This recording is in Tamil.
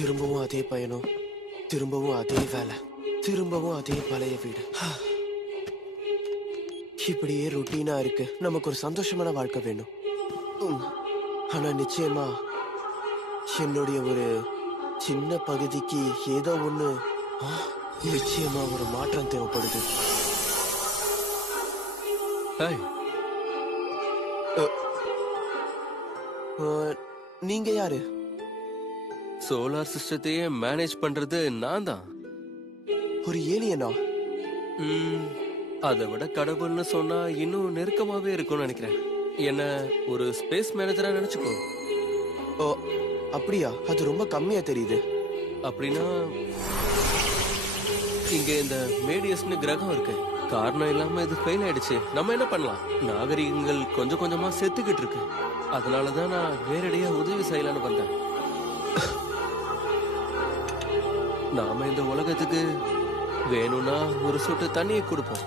திரும்பவும் அதே பயணம், திரும்பவும் அதே வேலை, திரும்பவும் அதே பழைய வீடு. இப்படியே ரொட்டீனா இருக்கு. நமக்கு ஒரு சந்தோஷமான வாழ்க்கை வேணும். ஆனா நிச்சயமா என்னுடைய ஒரு சின்ன பகுதிக்கு ஏதோ ஒண்ணு நிச்சயமா ஒரு மாற்றம் தேவைப்படுது. நீங்க யாரு? சோலார் சிஸ்டத்தையே மேனேஜ் பண்றது நான் தான். ஒரு ஏலியனா? அதை விட கடவுள்னு சொன்னா இன்னும் நெருக்கமாவே இருக்கும்னு நினைக்கிறேன். என்ன ஒரு ஸ்பேஸ் மேனேஜரா நினைச்சுக்கோ. ஓ அப்படியா? அது ரொம்ப கம்மியா தெரியுது. அப்படின்னா இங்க இந்த மேடியஸ்னு கிரகம் இருக்கு. காரணம் இல்லாம இது ஃபெயில் ஆயிடுச்சு. நம்ம என்ன பண்ணலாம்? நாகரிகங்கள் கொஞ்சம் கொஞ்சமா செத்துக்கிட்டு இருக்கு. அதனாலதான் நான் நேரடியா உதவி செய்யலான்னு வந்தேன். நாம இந்த உலகத்துக்கு வேணும்னா ஒரு சொட்டு தண்ணியை கொடுப்போம்.